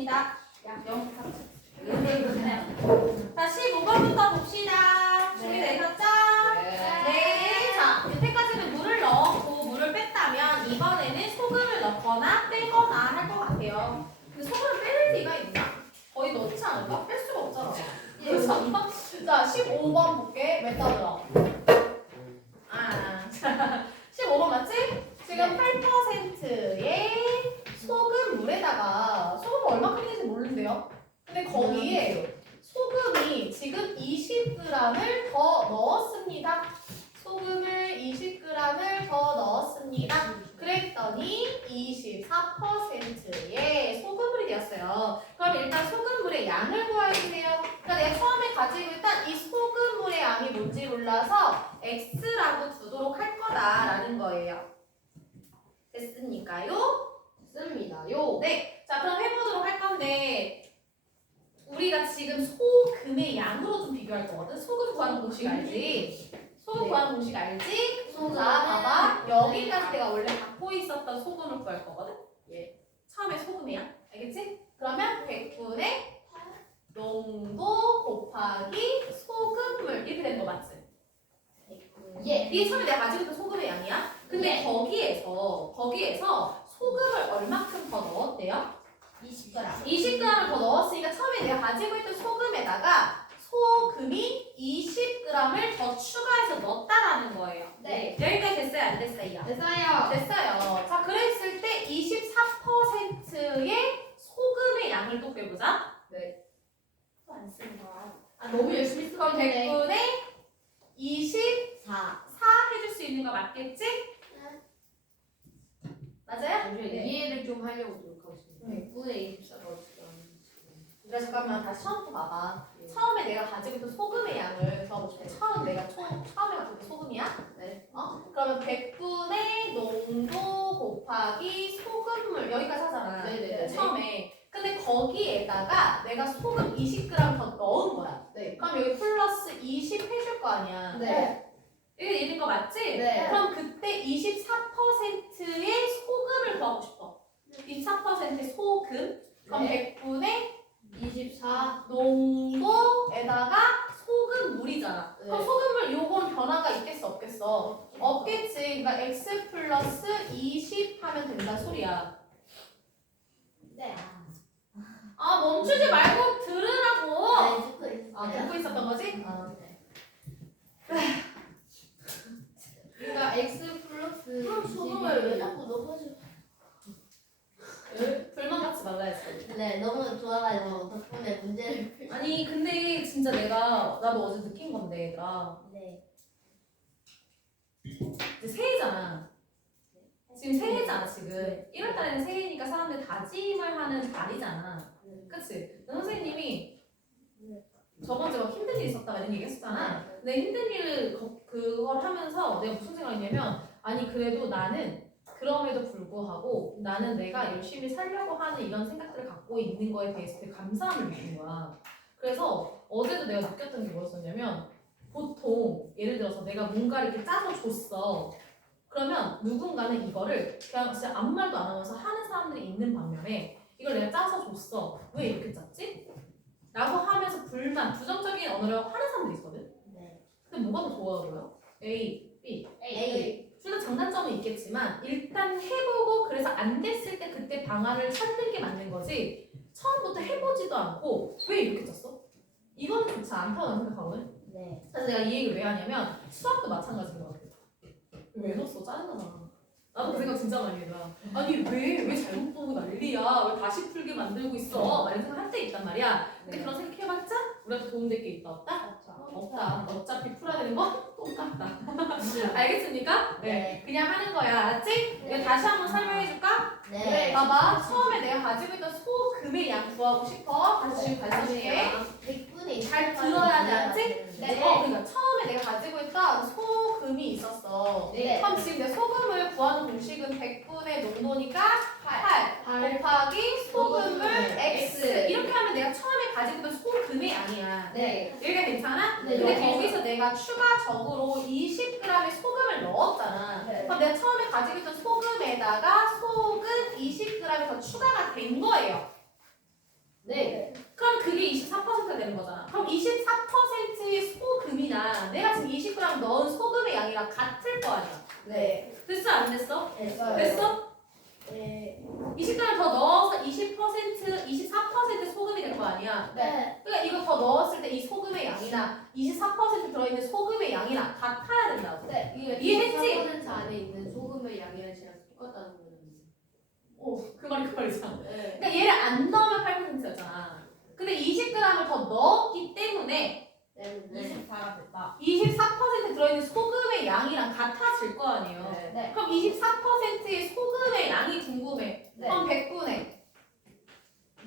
하겠습니다. 약 0. 자, 15번부터 봅시다. 준비되셨죠? 네. 자, 여태까지는 물을 넣었고 물을 뺐다면 이번에는 소금을 넣거나 빼거나 할 것 같아요. 근데 소금을 뺄 리가 있나? 거의 넣지 않을까? 뺄 수가 없잖아. 그래서 자, 15번 볼게. 몇 단으로? 15번 맞지? 지금 8%의 소금 물에다가 소금 얼마큼 있는지 모르는데요. 근데 거기에 소금이 지금 20g을 더 넣었습니다. 소금을 20g을 더 넣었습니다. 그랬더니 24%의 소금물이 되었어요. 그럼 일단 소금물의 양을 구해주세요. 그러니까 내가 처음에 가지고 있던 이 소금물의 양이 뭔지 몰라서 X라고 두도록 할 거다라는 거예요. 됐습니까요? 씁니다요. 네. 자, 그럼 해보도록 할 건데 우리가 지금 소금의 양으로 좀 비교할 거거든. 소금 구하는 공식 알지? 소금 구하는 공식 알지? 자, 봐봐. 여기까지 내가 원래 갖고 있었던 소금을 구할 거거든. 예. 처음에 소금의 양. 알겠지? 그러면 100분의 농도 곱하기 소금물 이렇게 되는 거 맞지? 예. 이게 처음에 내가 가지고 있던 소금의 양이야. 근데 거기에서 소금을 얼마큼 더 넣었대요? 20g. 20g을 더 넣었으니까 처음에 내가 가지고 있던 소금에다가 소금이 20g을 더 추가해서 넣었다라는 거예요. 네. 여기까지 됐어요? 안 됐어요? 됐어요. 됐어요. 자, 그랬을 때 24%의 소금의 양을 또 빼보자. 네. 또 안 쓰는 거야. 너무 열심히 그럼 쓰는데. 100분의 24 4. 해줄 수 있는 거 맞겠지? 맞아요? 네. 이해를 좀 하려고 노력하겠습니다. 100분의 24가 그래 잠깐만 다시 처음부터 봐봐. 처음에 내가 가지고 있던 소금의 양을 구하고 싶어. 처음에 가지고 있던 소금이야? 네. 그러면 100분의 농도 곱하기 소금물 여기까지 하잖아. 네네네. 처음에. 근데 거기에다가 내가 소금 20g 더 넣은 거야. 네. 그럼 여기 플러스 20 해줄 거 아니야. 네. 이게 있는 거 맞지? 네. 그럼 그때 24%의 소금을 구하고 싶어. 24%의 소금. 그럼 네. 100분의 24. 농도에다가 소금물이잖아. 네. 그럼 소금물 요건 변화가 있겠어 없겠어? 없겠지. 그러니까 x 플러스 20 하면 된다 소리야. 네. 아 멈추지 말고 들으라고. 듣고 있어요. 아 듣고 있었던 거지? 아, 네. 그러니까 x 플러스 그럼 소금을 왜 자꾸 넣어가지고 불만 갖지 말라 했어. 네, 너무 좋아가지고 덕분에 문제를 풀. 아니 근데 진짜 나도 어제 느낀 건데 얘들아 네. 이제 새해잖아. 지금 새해잖아 지금 1월달에는 새해니까 사람들 다짐을 하는 달이잖아. 그치? 선생님이 저번 주에 막 힘든 일 있었다가 이런 얘기 했었잖아. 근데 힘든 일을 그걸 하면서 내가 무슨 생각이냐면 아니 그래도 나는 그럼에도 불구하고 나는 내가 열심히 살려고 하는 이런 생각들을 갖고 있는 거에 대해서 되게 감사함을 느낀 거야. 그래서 어제도 내가 느꼈던 게 뭐였었냐면 보통 예를 들어서 내가 뭔가를 이렇게 짜서 줬어. 그러면 누군가는 이거를 그냥 진짜 아무 말도 안 하면서 하는 사람들이 있는 반면에 이걸 내가 짜서 줬어. 왜 이렇게 짰지? 라고 하면서 부정적인 언어를 하는 사람들이 있거든? 네. 근데 뭐가 더 좋아하고요? A, B. A. 둘 다 장단점은 있겠지만 일단 해보고 그래서 안 됐을 때 그때 방안을 찾는 게 맞는 거지 처음부터 해보지도 않고 왜 이렇게 짰어? 이거는 좋지 않다고 생각하거든? 네. 그래서 내가 이 얘기를 왜 하냐면 수학도 마찬가지인 것 같아. 왜 넣었어? 짜증나잖아. 나도 그 생각 진짜 많이 해봐. 아니 왜 잘못 보고 난리야? 왜 다시 풀게 만들고 있어? 막 이런 생각 할 때 있단 말이야. 근데 네. 그런 생각 해봤자 우리한테 도움될 게 있다 없다? 없다. 어차피 풀어야 되는 거 똑같다. 알겠습니까? 네. 그냥 하는 거야. 알았지? 이거 다시 한번 설명해줄까? 네. 봐봐. 처음에 내가 가지고 있던 소금의 양 구하고 싶어. 다시 발전해. 100분의 잘 들어야 돼, 알았지? 네. 그러니까 처음에 내가 가지고 있던 소금이 있었어. 네. 그럼 지금 내 소금을 구하는 공식은 100분의 농도니까 8 곱하기 소금물 X. 이렇게 하면 내가 처음에 가지고 있던 소금의 양이야. 네. 여기가 괜찮아? 네. 근데 거기서 내가 추가적으로 20g의 소금을 넣었잖아. 네. 그럼 내가 처음에 가지고 있던 소금에다가 소금 20g이 더 추가가 된 거예요. 네. 그럼 그게 24%가 되는 거잖아. 그럼 24%의 소금이나 내가 지금 20g 넣은 소금의 양이랑 같을 거 아니야. 네. 됐어 안 됐어? 됐어요. 됐어? 네. 20g 더 넣어서 24% 소금이 될 거 아니야. 네. 그러니까 이거 더 넣었을 때 이 소금의 양이나 24% 들어있는 소금의 양이랑 같아야 된다고. 네. 이해했지? 24% 안에 있는 소금의 양이랑 쟤랑 똑같다는 거는. 오, 그 말이잖아. 네. 그러니까 얘를 안 넣으면 8%였잖아. 근데 20g을 더 넣었기 때문에 네. 24가 됐다. 24% 들어있는 소금의 양이랑 같아질 거 아니에요. 네. 그럼 24%의 소금의 양이 궁금해. 네. 그럼 100분의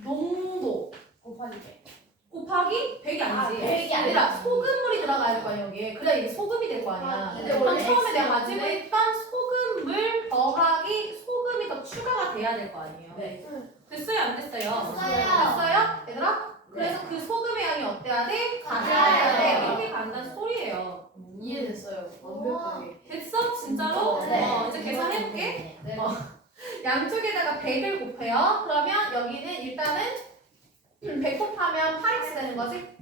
농도 곱하기 100. 곱하기 100이 아니지. 100이 아니라 얘들아, 소금물이 들어가야 될 거 아니야, 여기에. 그래야 이게 소금이 될 거 아니야. 아, 근데 그럼 원래 처음에 내가 X인데? 가지고 있던 소금을 더하기 소금이 더 추가가 돼야 될 거 아니에요. 네. 됐어요, 안 됐어요? 됐어요. 됐어요? 얘들아? 그래서 그 소금의 양이 어때야 돼? 같아야 돼. 이렇게 간다는 소리예요. 이해됐어요. 완벽하게. 됐어? 진짜로? 네. 이제 계산해볼게. 네. 양쪽에다가 100을 곱해요. 그러면 여기는 일단은 100 곱하면 8x 되는 거지?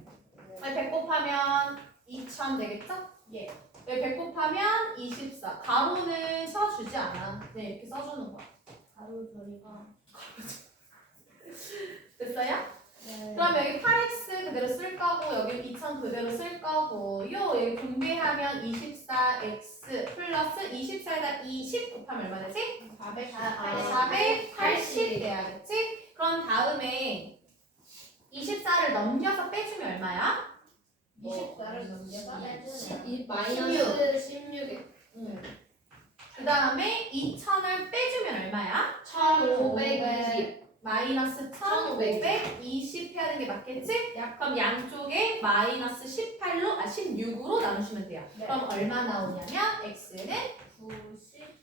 아니, 100 곱하면 2000 되겠죠? 예. 100 곱하면 24. 가로는 써주지 않아. 그냥 이렇게 써주는 거야. 가로 저리가. 됐어요? 네. 그럼 여기 8x 그대로 쓸 거고 여기 2000 그대로 쓸 거고요. 여기 분배하면 24x 플러스 24에다 20 곱하면 얼마 되지? 480 돼야겠지? 그럼 다음에 24를 넘겨서 빼주면 얼마야? 24를 넘겨서 마이너스 16에 그 다음에 2000을 빼주면 얼마야? 1520. 마이너스 1520 해야 되는 게 맞겠지? 그럼 양쪽에 마이너스 16으로 나누시면 돼요. 네. 그럼 얼마 나오냐면 x는 90.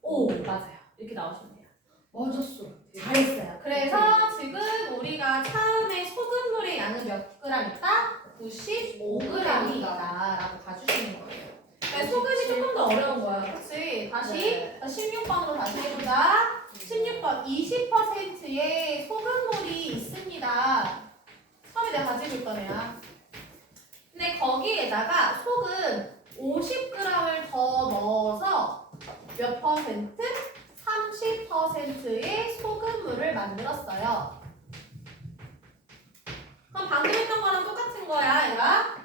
5 맞아요. 이렇게 나오시면 돼요. 맞았어. 잘했어요. 그래서 지금 우리가 처음에 소금물의 양은 몇 그램 있다? 95g이 있다라고 봐주시는 거예요. 그러니까 소금이 조금 더 어려운 거야. 그치? 다시 16번으로 다시 해보자. 16번 20%의 소금물이 있습니다. 처음에 내가 가지고 있던 애야. 근데 거기에다가 소금 50g을 더 넣어서 몇 퍼센트? 30%의 소금물을 만들었어요. 그럼 방금 했던 거랑 똑같은 거야, 얘가.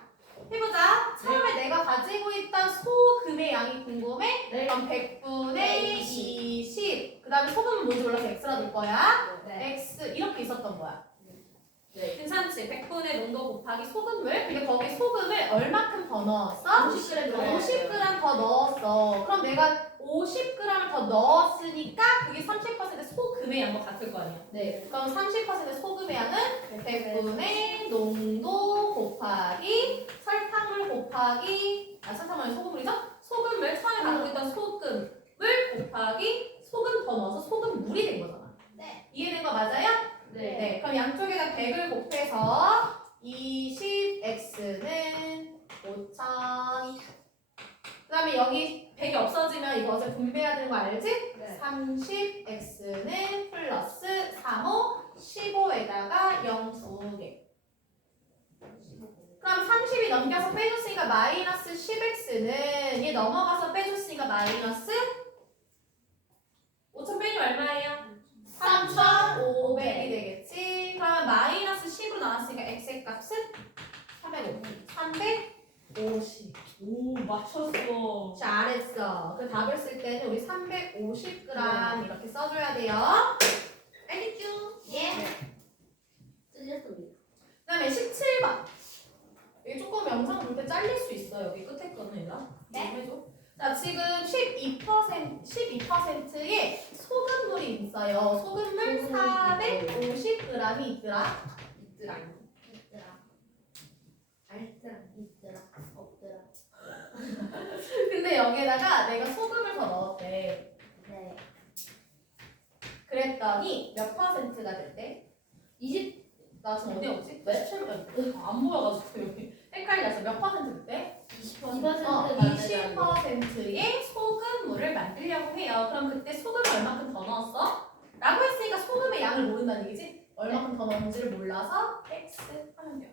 해보자. 처음에 내가 가지고 있던 소금의 양이 궁금해? 네. 그럼 100분의 20. 그 다음에 소금은 뭔지 몰라서 x라 넣을 거야. 네. x 이렇게 있었던 거야. 네. 괜찮지? 100분의 농도 곱하기 소금물. 근데 거기 소금을 얼마큼 더 넣었어? 50g 50g 더 넣었어. 그럼 내가 50g을 더 넣었으니까 그게 30% 소금의 양과 같을 거 아니야. 네. 그럼 30% 소금의 양은 100분의 농도 곱하기 설탕물 곱하기 설탕물이 소금물이죠? 소금물 처음에 갖고 있던 소금을 곱하기 소금 더 넣어서 소금물이 된 거잖아. 네. 이해된 거 맞아요? 네. 그럼 양쪽에다 100을 곱해서 20x는 5000. 그 다음에 여기 100이 없어지면 이거 어제 분배해야 되는 거 알지? 네. 30x는 플러스 35, 15에다가 0 2개. 그럼 30이 넘겨서 빼줬으니까 마이너스 10x는 얘 넘어가서 빼줬으니까 마이너스 5,000 빼면 얼마예요? 3,500이 되겠지. 그러면 마이너스 10으로 나왔으니까 x의 값은 350. 오, 맞췄어. 잘했어. 그 답을 쓸 때는 우리 350g 이렇게 써줘야 돼요. 알겠죠? 예. 틀렸습니다. 그 다음에 17번. 이게 조금 영상 볼 때 잘릴 수 있어요. 여기 끝에 거는 얘들아. 네. 좀 해줘. 자, 지금 12%의 소금물이 있어요. 소금물 450g이 있더라. 있더라. 알더라. 있더라. 없더라. 근데 여기에다가 내가 소금을 더 넣었대. 네. 그랬더니 몇 퍼센트가 됐대? 20. 나 지금 어디 없지? 안 보여가지고 여기 헷갈려서 몇 퍼센트 됐대? 20%. 20%의 소금물을 만들려고 해요. 그럼 그때 소금을 얼마큼 더 넣었어? 라고 했으니까 소금의 양을 모른다는 얘기지? 얼마큼 더 넣는지를 몰라서 x 하면 돼요.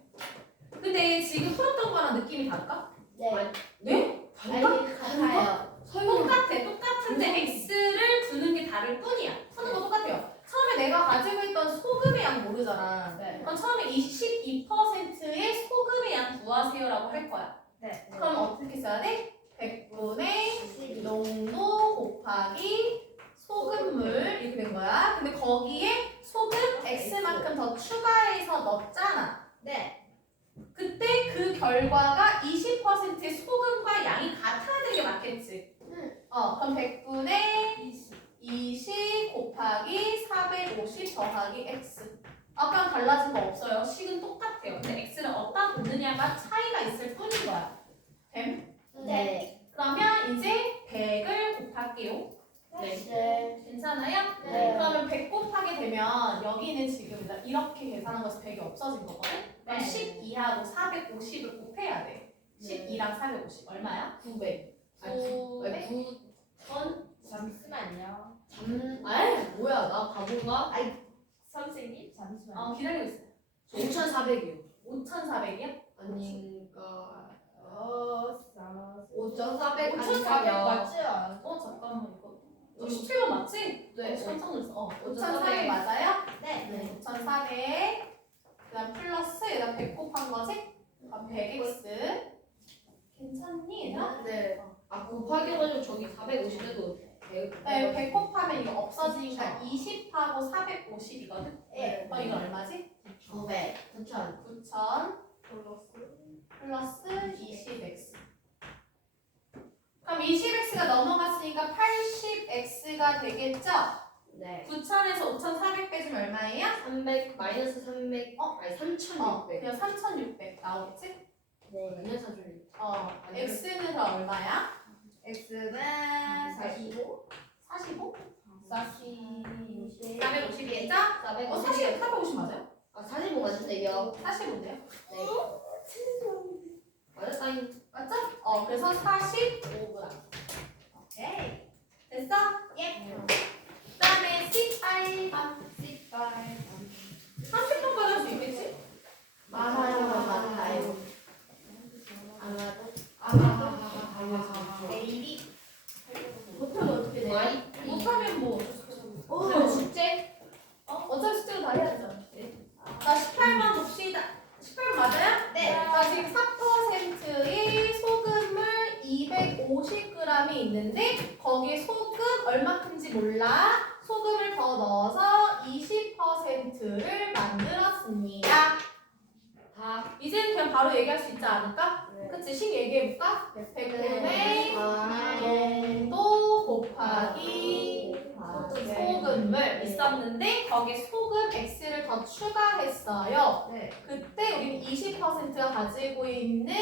근데 지금 풀었던 거랑 느낌이 다를까? 네. 네? 아니 같아요. 똑같은데 x를 두는 게 다를 뿐이야. 푸는 거 똑같아요. 처음에 내가 가지고 있던 소금의 양 모르잖아. 네. 그럼 처음에 12%의 소금의 양 구하세요라고 할 거야. 네. 그럼 어떻게 써야 돼? 100분의 농도 곱하기 소금물 이렇게 된 거야. 근데 거기에 소금 x만큼 더 추가해서 넣었잖아. 네. 그때 그 결과가 20%의 소금과 양이 같아야 되는 게 맞겠지. 그럼 100분의 20 곱하기 450 더하기 x. 아까랑 달라진 거 없어요. 식은 똑같아요. 근데 x를 어디다 붓느냐가 차이가 있을 뿐인 거야. 됨? 네. 그러면 이제 100을 곱할게요. 네. 괜찮아요? 네. 그러면 100 곱하게 되면 여기는 지금 이렇게 계산한 것에서 100이 없어진 거거든? 그럼 네. 12하고 450을 곱해야 돼. 12랑 450 얼마야? 900. 900? 9천. 잠시만요. 아이 뭐야 나 바본가? 선생님 잠시만요. 기다리고 있어요. 5,400이요. 5,400이요? 아닌가? 5,400 5,400 맞죠? 잠깐만 이거 17번 맞지? 네. 깜짝 놀랐어. 5,400 5,400 맞아요? 네. 5,400 그다음 플러스 여기다 100 곱한 거지? 그럼 100x 괜찮니? 얘들아? 네. 아 곱하기가지고 저기 450에도 100. 네, 100 곱하면 이거 없어지니까 20하고 450이거든? 네. 이건 얼마지? 900. 9,000. 9,000 플러스 20x. 그럼 20x가 넘어갔으니까 80x가 되겠죠? 네. 9,000에서 5,400 빼주면 얼마예요? 300 마이너스 300. 아니 3,600. 그냥 3,600 나오겠지? 네. 마이너스 3,600. x는 그럼 얼마야? X는 45. 45? 40. 450이겠죠? 450. 450 맞아요? 아 45 맞는데요. 45인데요? 네. 맞았다잉. 맞죠? 그래서 45g. 오케이. 됐어? 예. 그 다음에 18번. 30번까지 할 수 있겠지? 맞아요. 베이비. 못하면 어떻게 돼요? 못하면 뭐 어쩔 수 없어. 숙제? 어차피 숙제도 다 해야죠. 자, 18번 봅시다. 18번 맞아요? 네. 자, 지금 4%의 소금물 250g이 있는데 거기에 소금 얼마큼인지 몰라. 소금을 더 넣어서 20%를 만들었습니다. 이제는 그냥 바로 얘기할 수 있지 않을까? 그치? 식 얘기해볼까? 100분의 농도 곱하기 소금물 있었는데 거기에 소금 X를 더 추가했어요. 네. 그때 우리는 20%가 가지고 있는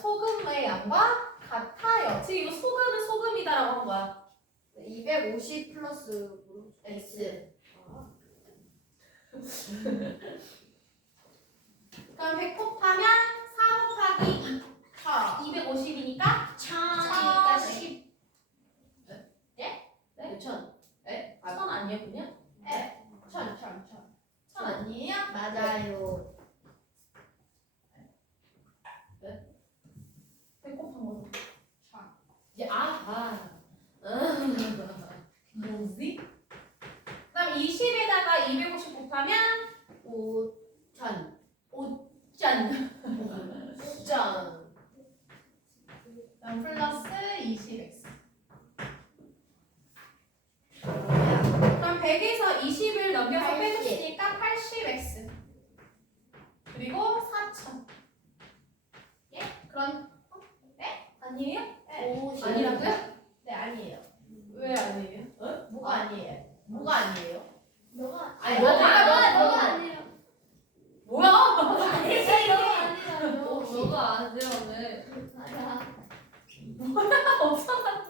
소금의 양과 같아요. 지금 이거 소금은 소금이다라고 한 거야. 250 플러스 X. 그럼 100 곱하면 4 곱하기 250이니까 1000이니까 10. 10. 네? 1000. 에? 1000 아니에요 그냥? 1000. 1000 아니에요? 맞아요. 100 곱한 거죠. 아하. 뭐지? 그럼 20에다가 250 곱하면 5000. 5짠. 5전. 그럼 플러스 20x. 그럼 100에서 20을 넘겨서 80. 빼줬으니까 80x. 그리고 4000. 예? 그럼 네? 아니에요? 네. 아니라고요? 네, 아니에요. 왜 아니에요? 뭐가 아니에요? 뭐가 아니에요? 너가 아니, 너가 아니에요. 뭐야? 너가 아니라네. 없잖아.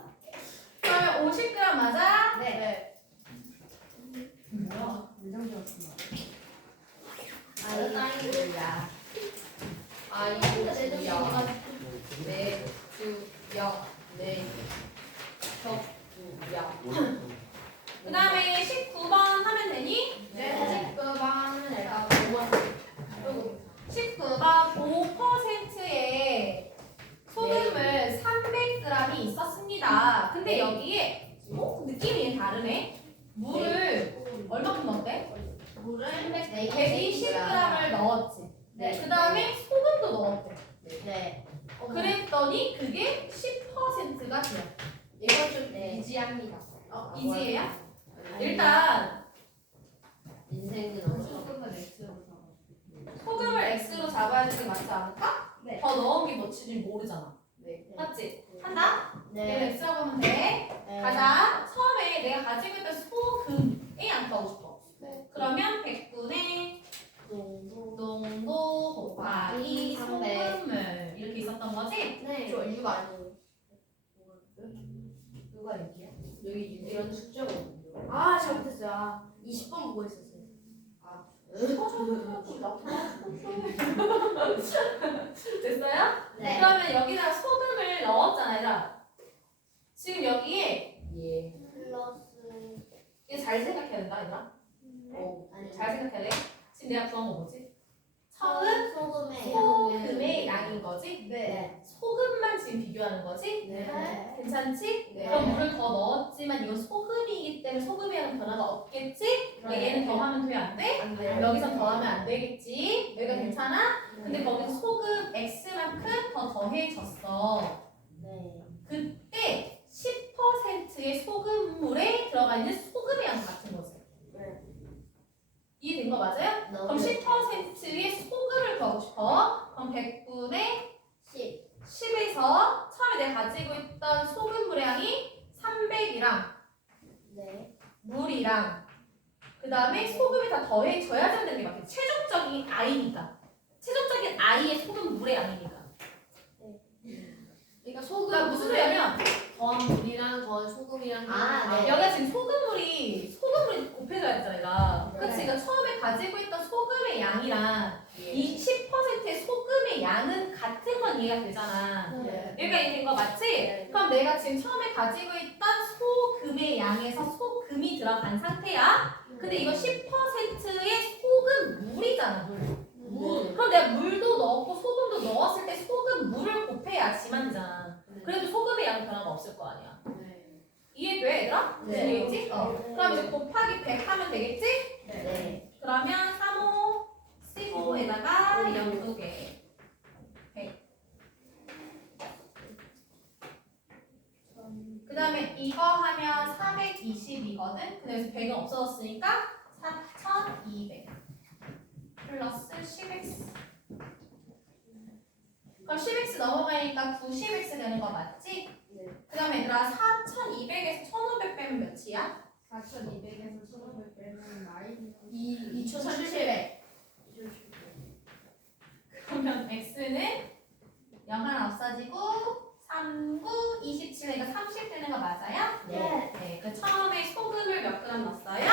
그러면 50g 맞아? 네. 뭐야? 아이고야. 아이고야. 내 주야. 내 척주야. 그 다음에 19번 하면 되니? 네. 19번은 내가 5번. 그리고 19번 5%의 소금을 300g이 있었습니다. 근데 여기에 느낌이 다르네. 물을 얼마큼 넣었대? 물을 120g을 넣었지. 네. 그 다음에 소금도 넣었대. 네. 그랬더니 그게 10%가 돼요. 이건 좀 네. 이지합니다. 이지예요? 일단 인생은 소금은 X로 잡아. 소금을 X로 잡아야 되는 게 맞지 않을까? 네. 더 넣은 게 뭐지 모르잖아. 네. 맞지? 한다? 얘를 네. X라고 하면 돼. 네. 가자. 처음에 내가 가지고 있던 소금의 양 구하고 싶어. 네. 그러면 100분의 농도 곱하기 300. 소금물 이렇게 있었던 거지? 네. 저 6 아니에요. 누가 6이야? 여기 이런 숙제가 없는데요. 아 잘못했어요. 아 20번 보고 있었어요. 됐어요? 네. 그러면 여기다가 소금을 넣었잖아, 얘들아. 지금 여기에 예. 플러스 이거 잘 생각해야 된다, 얘들아. 아니 잘 생각해야 돼. 지금 내가 구한 거 뭐지? 처음 소금의 소금의 양인 거지? 네. 소금만 지금 비교하는 거지? 네. 괜찮지? 네. 그럼 물을 더 넣었지만 이건 소금이기 때문에 소금의 양은 변화가 없겠지? 그러니까 얘는 더하면 돼, 안 돼? 안 돼요. 여기서 더하면 안 되겠지? 여기가 괜찮아? 근데 네. 거기서 소금 X만큼 더 더해졌어. 네. 그때 10%의 소금물에 들어가 있는 소금의 양 같은 거지. 네. 이해된 거 맞아요? 그럼 10%의 소금을 구하고 싶어. 그럼 100분의 10. 10에서 처음에 내가 가지고 있던 소금물의 양이 300이랑 네. 물이랑 그 다음에 소금이 다 더해져야 되는 게 맞겠지. 최종적인 I니까. 최종적인 I의 소금물의 양이니까. 그러니까 소금 그러니까 무슨 소리냐면 더한 물이랑 더한 소금이랑 아, 네. 여기가 지금 소금물이 곱해져야 되잖아, 얘가. 네. 그치? 그러니까 처음에 가지고 있던 소금의 양이랑 예. 이 10%의 소금의 양은 같은 건 이해가 되잖아. 네. 여기가 이해된 거 맞지? 네. 그럼 내가 지금 처음에 가지고 있던 소금의 양에서 소금이 들어간 상태야. 근데 이거 10%의 소금물이잖아, 물. 그럼 내가 물도 넣고 소금도 넣었을 때 소금 물을 곱해야지만 되잖아. 그래도 소금의 양은 변화가 없을 거 아니야. 이해돼, 얘들아? 네. 이해했지? 그럼 이제 곱하기 100 하면 되겠지? 네. 그러면 3호, 15에다가 12개. 100. 그 다음에 이거 하면 420이거든? 근데 여기서 100은 없어졌으니까 4200 플러스 10x. 그럼 10x 넘어가니까 90x 되는 거 맞지? 네. 그 다음에 얘들아 4200에서 1500 빼면 몇이야? 4200에서 1500 빼면 나이 2700. 그러면 x는 0 하나 없어지고 3, 9, 27이니까 30 되는 거 맞아요? 네. 네. 그 처음에 소금을 몇 그램 넣었어요?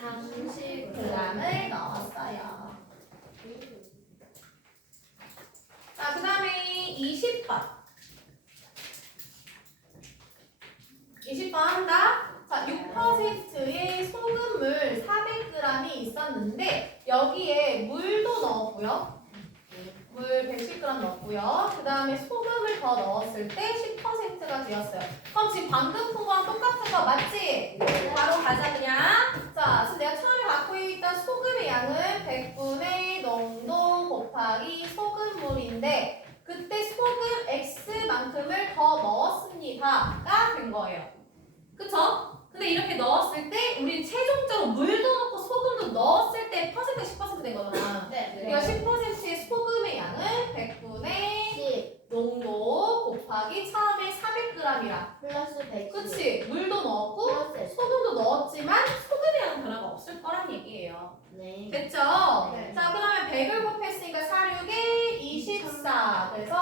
30g을 넣었어요. 자, 그 다음에 20번. 20번 한다. 자, 6%의 소금물 400g이 있었는데 여기에 물도 넣었고요. 물 110g 넣었고요. 그 다음에 소금을 더 넣었을 때 10%가 되었어요. 그럼 지금 방금 푼 거랑 똑같은 거 맞지? 바로 가자 그냥. 자, 지금 내가 처음에 갖고 있던 소금의 양은 100분의 농도 곱하기 소금물인데 그때 소금 X만큼을 더 넣었습니다가 된 거예요. 그쵸? 근데 이렇게 넣었을 때 우리 최종적으로 물도 넣고 소금도 넣었을 때 퍼센트 10% 된 거잖아. 네. 이거 10%의 소금의 양은 100분의 10 농도 곱하기 처음에 400g이라. 플러스 100. 그치? 물도 넣었고 플러스. 소금도 넣었지만 소금의 양은 변화가 없을 거란 얘기예요. 네. 됐죠? 네. 자, 그러면 100을 곱했으니까 46에 24. 그래서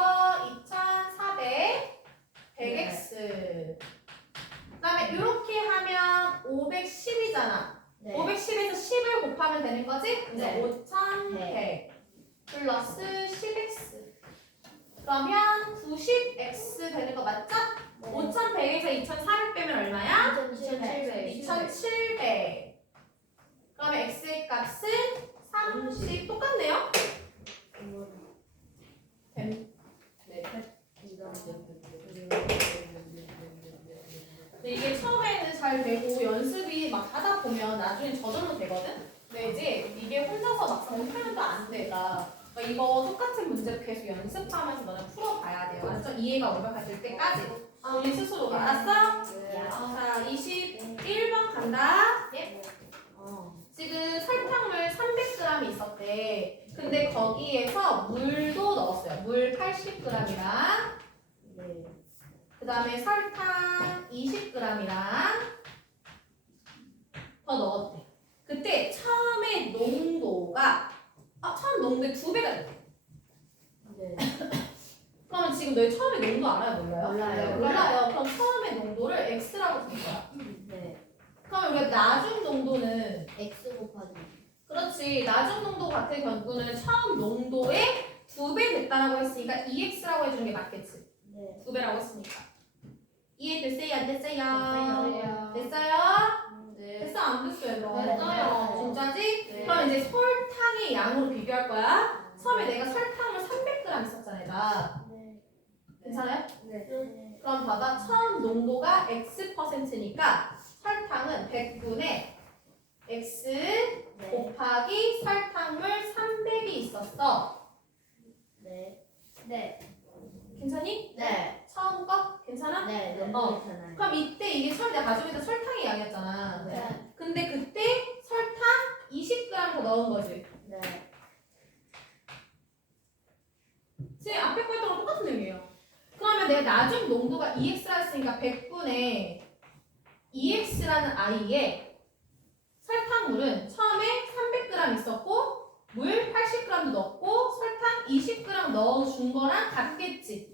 2400 100x. 그 다음에 이렇게 하면 510이잖아. 네. 510에서 10을 곱하면 되는 거지? 네. 5100 플러스 10x. 그러면 90x 되는 거 맞죠? 5100에서 2400 빼면 얼마야? 2700. 2700 그러면 x의 값은 30 똑같네요. 네. 근데 이게 처음에는 잘 되고 연습이 막 하다 보면 나중에 저절로 되거든? 근데 이제 이게 혼자서 막상 하면 또 안 돼가. 그러니까 이거 똑같은 문제를 계속 연습하면서 너는 풀어봐야 돼요. 알았죠? 이해가 완벽해질 때까지. 우리 스스로 알았어? 자, 21번 간다. 지금 설탕물 300g 있었대. 근데 거기에서 물도 넣었어요. 물 80g이랑 그 다음에 설탕 20g이랑 더 넣었대. 그때 처음에 농도가 처음 농도의 2배가 됐대. 그러면 지금 너희 처음에 농도 알아요? 몰라요? 몰라요. 그럼 처음에 농도를 x라고 줄 거야. 그러면 우리가 나중 농도는 X 곱하기. 그렇지. 나중 농도 같은 경우는 처음 농도의 2배 됐다라고 했으니까 2x라고 해주는 게 맞겠지. 2배라고 했으니까. 이해됐어요? 안 됐어요? 됐어요? 됐어? 안 됐어요? 그럼? 됐어요. 진짜지? 네. 그럼 이제 설탕의 양으로 비교할 거야. 처음에 내가 설탕을 300g 있었잖아, 얘가. 괜찮아요? 그럼 봐봐. 처음 농도가 x%니까 설탕은 100분의 x 곱하기 설탕물 300이 있었어. 괜찮니? 처음 거? 괜찮아? 그럼 이때 이게 처음 내가 가지고 있던 설탕의 양이었잖아. 근데 그때 설탕 20g 더 넣은 거지. 지금 앞에 거 했던 거 똑같은 내용이에요. 그러면 내가 나중 농도가 2x라 했으니까 100분의 2x라는 i에 설탕물은 처음에 300g 있었고 물 80g도 넣었고 설탕 20g 넣어준 거랑 같겠지.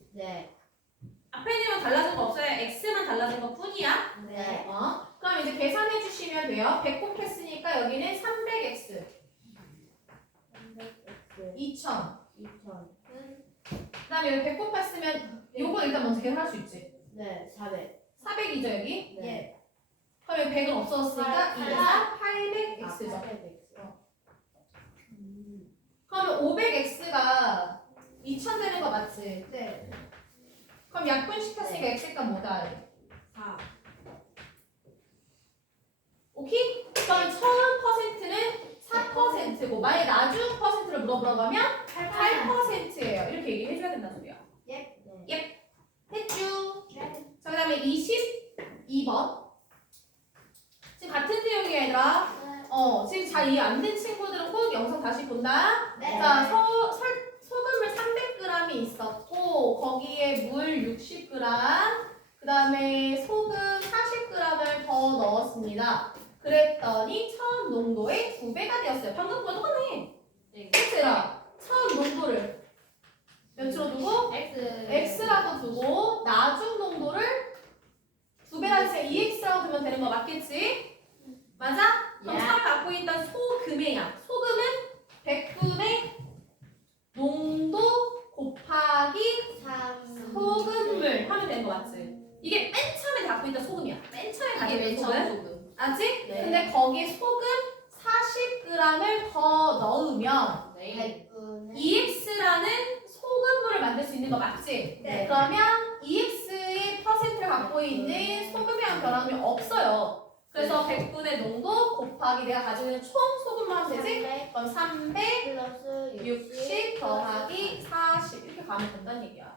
앞에 있는 건 달라진 거 없어요. x만 달라진 것 뿐이야. 그럼 이제 계산해 주시면 돼요. 100 곱했으니까 여기는 300x 2000. 그 다음에 여기 100 곱했으면 요거 일단 먼저 계산할 수 있지. 400이죠 여기? 그럼 여기 100은 없어졌으니까 팔, 2에서 800x죠. 그러면 500x가 2000 되는 거 맞지? 그럼 약분시켰으니까 x가 뭐다? 오케이? 그럼 처음 퍼센트는 4%고 만약에 나중 퍼센트를 물어보라고 하면 8%예요. 이렇게 얘기해줘야 된다는 소리야. 했쥬? 자, 그 다음에 22번. 지금 같은 내용이야, 얘들아. 지금 잘 이해 안 된 친구들은 꼭 영상 다시 본다. 자, 소금을 300g이 있었고, 거기에 물 60g, 그 다음에 소금 40g을 더 넣었습니다. 그랬더니 처음 농도의 2배가 되었어요. 방금 거랑 똑같네. 그치라? 처음 농도를 몇으로 두고? x라고 두고 나중 농도를 2배라고 해서 2x라고 두면 되는 거 맞겠지? 맞아? 그럼 처음 갖고 있던 소금의 양. 소금은 100분의 농도 곱하기 소금물 하면 되는 거 맞지? 이게 맨 처음에 갖고 있던 소금이야. 맨 처음에 가지고 있던 소금. 알지? 근데 거기에 소금 40g을 더 넣으면 2x라는 소금물을 만들 수 있는 거 맞지? 그러면 2x의 퍼센트를 갖고 있는 소금의 양 변화는 없어요. 그래서 100분의 농도 곱하기 내가 가지고 있는 총 소금만 하면 되지? 그럼 360 더하기 40 이렇게 가면 된다는 얘기야.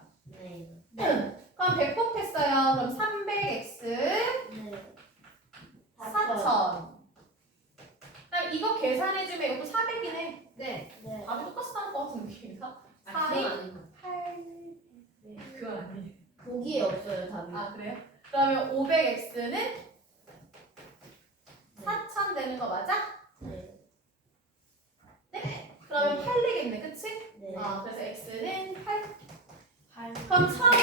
그럼 100 곱했어요. 그럼 300x 4000. 그다음 이거 계산해주면 이것도 400이네. 답이 똑같이 나올 것 같은 느낌이다. 4이 8. 그건 아니에요. 보기에 없어요 답이. 아 그래요? 그러면 500x는 4000 되는 거 맞아? 그러면 8 되겠네, 그치? 그래서 x는 8. 그럼 처음에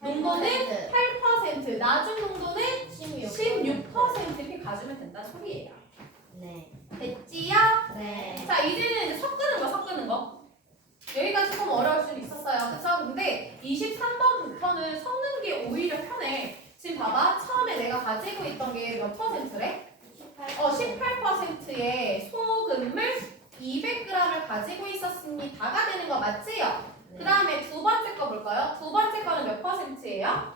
농도는 8%, 나중 농도는 16% 이렇게 가주면 된다는 소리예요. 됐지요? 자, 이제는 이제 섞는 거. 여기까지 조금 어려울 수는 있었어요. 그쵸? 근데 23번부터는 섞는 게 오히려 편해. 지금 봐봐. 처음에 내가 가지고 있던 게 몇 퍼센트래? 18%의 10%의 소금을 200g을 가지고 있었습니다가 되는 거 맞지요? 그 다음에 두 번째 거 볼까요? 두 번째 거는 몇 퍼센트예요?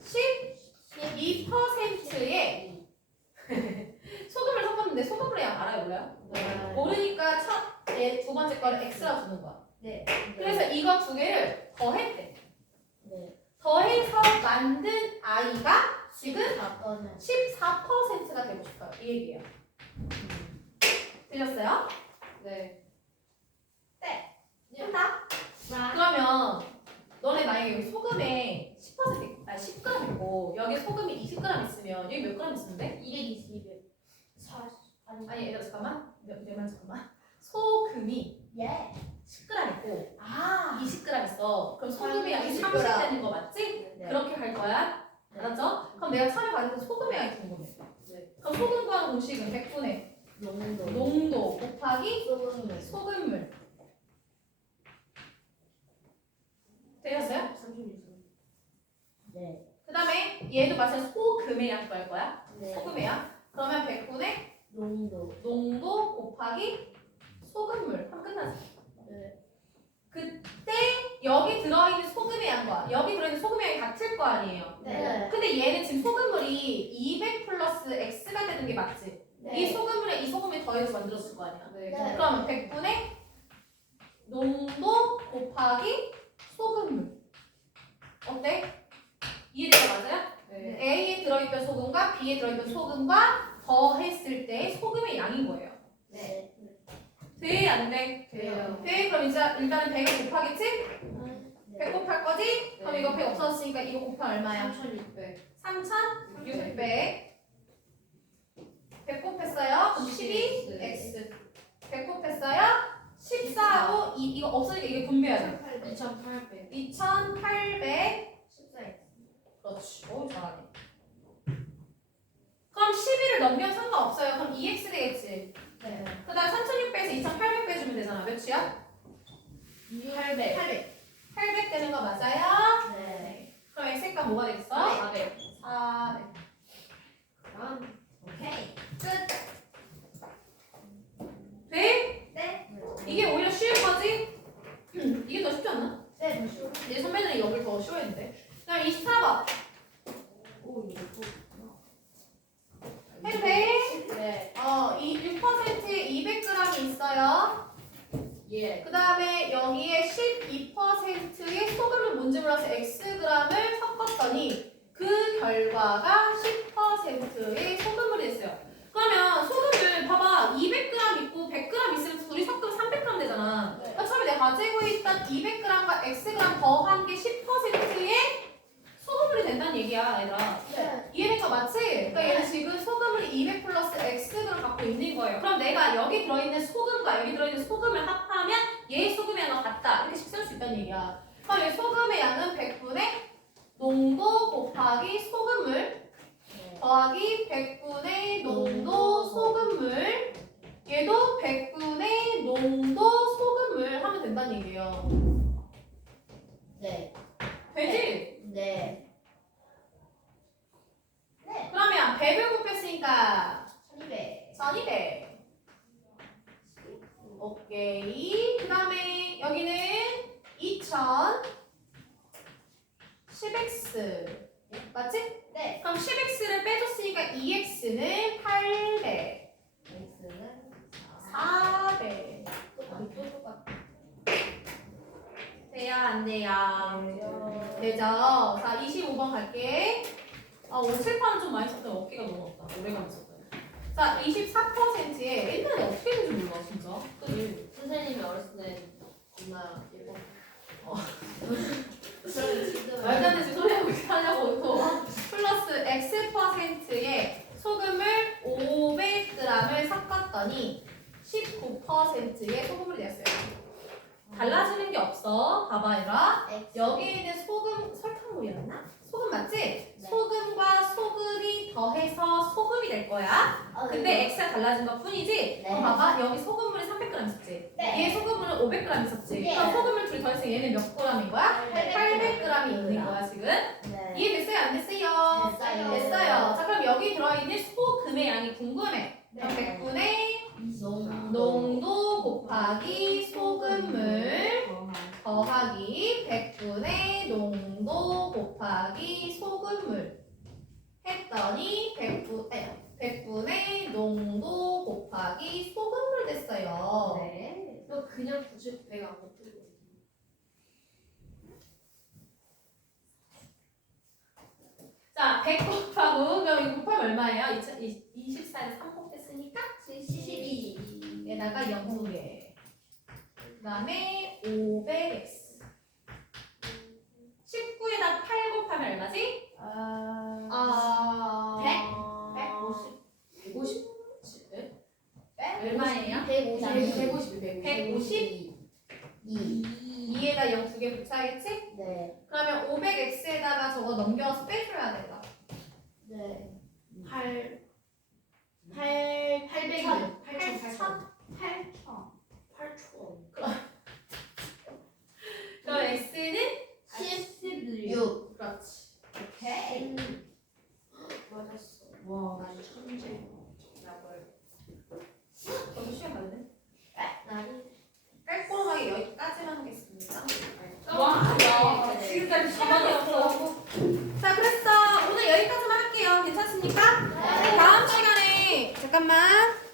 12%의 소금을 섞었는데 소금물의 양 알아요? 몰라요? 모르니까 두 번째 거를 x라 주는 거야. 네. 그래서 이거 두 개를 더했대. 네. 더해서 만든 아이가 지금 4번은 14%가 되고 싶어요. 이 얘기예요. 들렸어요? 네. 한다. 그러면 너네 만약에 여기 소금에 10g 있고 여기 소금이 20g 있으면 여기 몇 g 있으면 돼? 220, 200. 40. 아니 얘들아 잠깐만. 내말 잠깐만. 소금이 예. 10g 있고 아. 20g 있어. 그럼 소금의 양이 30g. 30 되는 거 맞지? 네. 그렇게 할 거야. 네. 알았죠? 그럼 내가 처음에 봤을 때 소금의 양이 궁금해. 네. 그럼 소금 구하는 공식은 100분의 농도 곱하기 소금물. 소금물. 되셨어요? 36. 네. 그 다음에 얘도 마찬가지로 소금의 양 구할 거야. 네. 소금의 양. 그러면 100분의 농도. 농도 곱하기 소금물 하면 끝나지. 네. 그때 여기 들어있는 소금의 양과 여기 들어있는 소금의 양이 같을 거 아니에요. 네. 근데 얘는 지금 소금물이 200 플러스 x가 되는 게 맞지? 네. 이 소금물에 이 소금이 더해서 만들어질 거 아니야. 네. 네. 그러면 100분의 농도 곱하기 소금물. 어때? 이해돼요? 맞아요? 네. A에 들어있던 소금과 B에 들어있던 소금과 더했을 때 소금의 양인 거예요. 네. 돼? 안 돼? 돼요. 돼? 그럼 일단은 100을 곱하겠지? 네. 100 곱할 거지? 그럼 네. 이거 100 없어졌으니까 이거 곱하면 얼마야? 3600. 3600. 100 곱했어요? 그럼 12? 네. x. 100 곱했어요? 14하고 이거 없으니까 이게 분배해야 돼. 2800. 2800. 14x. 그렇지. 오, 잘하네. 그럼 12를 넘기면 상관없어요. 그럼 2x 되겠지. 네. 그 다음 3600에서 2800 빼주면 되잖아. 몇이야? 800. 800 되는 거 맞아요? 네. 그럼 x값 뭐가 되겠어? 400. 400. 그럼 오케이. 끝. 돼? 네. 이게 오히려 쉬운 거지? 이게 더 쉽지 않나? 네. 무슨? 얘 선배들이 여길 더 쉬워했는데. 그다음 24번. 오 이거 또. 해도 돼? 네. 이 6%에 200g이 있어요. 예. 그 다음에 여기에 12%의 소금을 뭔지 몰라서 xg을 섞었더니 그 결과가 10%의 소금물이 됐어요. 그러면 소금을 봐봐. 200g 있고 100g 있으면 둘이 섞으면 300g 되잖아. 네. 그러니까 처음에 내가 가지고 있던 200g과 xg 더한 게 10%의 소금물이 된다는 얘기야, 얘들아. 네. 이해된 거 맞지? 그러니까 얘는 지금 소금을 200 플러스 xg을 갖고 있는 거예요. 그럼 내가 여기 들어있는 소금과 여기 들어있는 소금을 합하면 얘의 소금의 양과 같다. 이렇게 식 쓸 수 있다는 얘기야. 그럼 이 소금의 양은 100분의 농도 곱하기 소금물 네. 더하기 100분의 농도 소금물 얘도 100분의 농도 소금물 하면 된다는 얘기예요. 네. 되지? 네. 그러면 100을 곱했으니까 1200. 1200. 오케이. 그 다음에 여기는 2000 10x 맞지? 네. 그럼 10x를 빼줬으니까 2x는 800 x는 400 또 똑같아. 돼요? 안 돼요? 되죠? 자 25번 갈게. 오늘 칠판은 좀 많이 썼더니 어깨가 너무 없다. 오래간만 썼더니. 자 24%에 옛날에 어떻게 되는지 몰라 진짜. 그치? 선생님이 어렸을 때 겁나 예뻐. 말도 안 되지 소리 하고 이렇게 하냐고 또 플러스 X%의 소금을 500g을 섞었더니 19%의 소금물이 됐어요. 달라지는 게 없어. 봐봐 얘들아. 여기에는 소금 설탕물이었나? 소금 맞지? 네. 소금과 소금이 더해서 소금이 될 거야. 근데 X가 달라진 것 뿐이지. 네. 그럼 봐봐 여기 소금물이 300g 있었지. 네. 얘 소금물은 500g 있었지. 네. 그럼 소금물 둘이 더해서 얘는 몇 g인 거야? 800g이 있는 거야 지금. 네. 이해됐어요? 안 됐어요? 됐어요. 됐어요. 자 그럼 여기 들어있는 소금의 양이 궁금해. 네. 그럼 100분의 농도 곱하기 소금물 더하기 100분의 농도 곱하기 소금물 했더니 100분의 농도 곱하기 소금물 됐어요. 네. 너 그냥 90배가 안 붙고. 자, 100 곱하고 그럼 이거 곱하면 얼마예요? 24에서 3 곱했으니까 72. 얘다가 0개. 그 다음에 500x 19에다 8 곱하면 얼마지? 150. 얼마예요? 150? 2에다 0 두 개 붙여야겠지? 네. 그러면 500x에다가 저거 넘겨서 빼줘야 된다. 네. 800. 그럼 x는 16. 그렇지. 오케이. 맞았어. 와, 나 천재라고 해. 너무 시간 받네. 나는 깔끔하게 여기까지만 하겠습니다. 와, 야, 지금까지 가만히 없어. 자, 그랬어. 오늘 여기까지만 할게요. 괜찮습니까? 네. 다음 시간에 잠깐만.